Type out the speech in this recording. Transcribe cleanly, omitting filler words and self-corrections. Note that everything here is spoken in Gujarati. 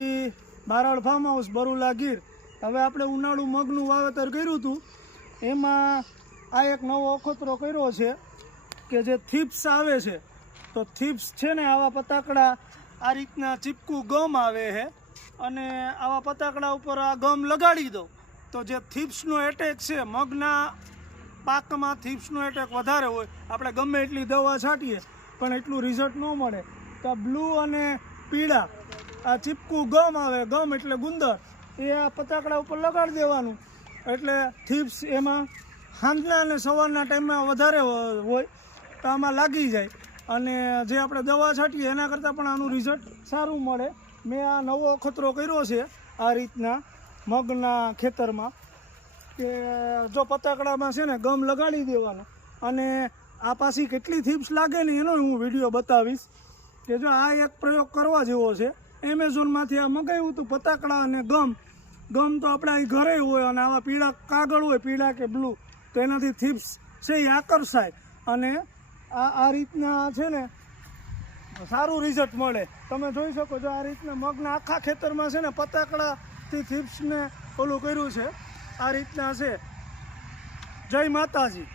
બારાળ ફાર્મ હાઉસ બરુલા ગીર। હવે આપણે ઉનાળુ મગનું વાવેતર કર્યું હતું, એમાં આ એક નવો અખતરો કર્યો છે કે જે થીપ્સ આવે છે। તો થીપ્સ છે ને આવા પતાકડા આ રીતના ચીપકું ગમ આવે છે અને આવા પતાકડા ઉપર આ ગમ લગાડી દો તો જે થીપ્સનો એટેક છે, મગના પાકમાં થીપ્સનો એટેક વધારે હોય। આપણે ગમે એટલી દવા છાંટીએ પણ એટલું રિઝલ્ટ ન મળે। તો બ્લુ અને પીળા આ ચીપકું ગમ આવે, ગમ એટલે ગુંદર, એ આ પતાકડા ઉપર લગાડી દેવાનું એટલે થીપ્સ એમાં સાંજના અને સવારના ટાઈમમાં વધારે હોય તો આમાં લાગી જાય અને જે આપણે દવા છાંટીએ એના કરતાં પણ આનું રિઝલ્ટ સારું મળે। મેં આ નવો અખતરો કર્યો છે આ રીતના મગના ખેતરમાં કે જો પતાકડામાં છે ને ગમ લગાડી દેવાનો અને આ પાછી કેટલી થીપ્સ લાગે ને એનો હું વિડીયો બતાવીશ કે જો આ એક પ્રયોગ કરવા જેવો છે। એમેઝોનમાંથી આ મંગાવ્યું હતું પતાકડા અને ગમ તો આપણે અહીં ઘરે હોય અને આવા પીળા કાગળ હોય, પીળા કે બ્લુ, તો એનાથી થીપ્સ છે એ આકર્ષાય અને આ રીતના છે ને સારું રિઝલ્ટ મળે। તમે જોઈ શકો છો આ રીતના મગના આખા ખેતરમાં છે ને પતાકડાથી થીપ્સને ઓલું કર્યું છે, આ રીતના છે। જય માતાજી।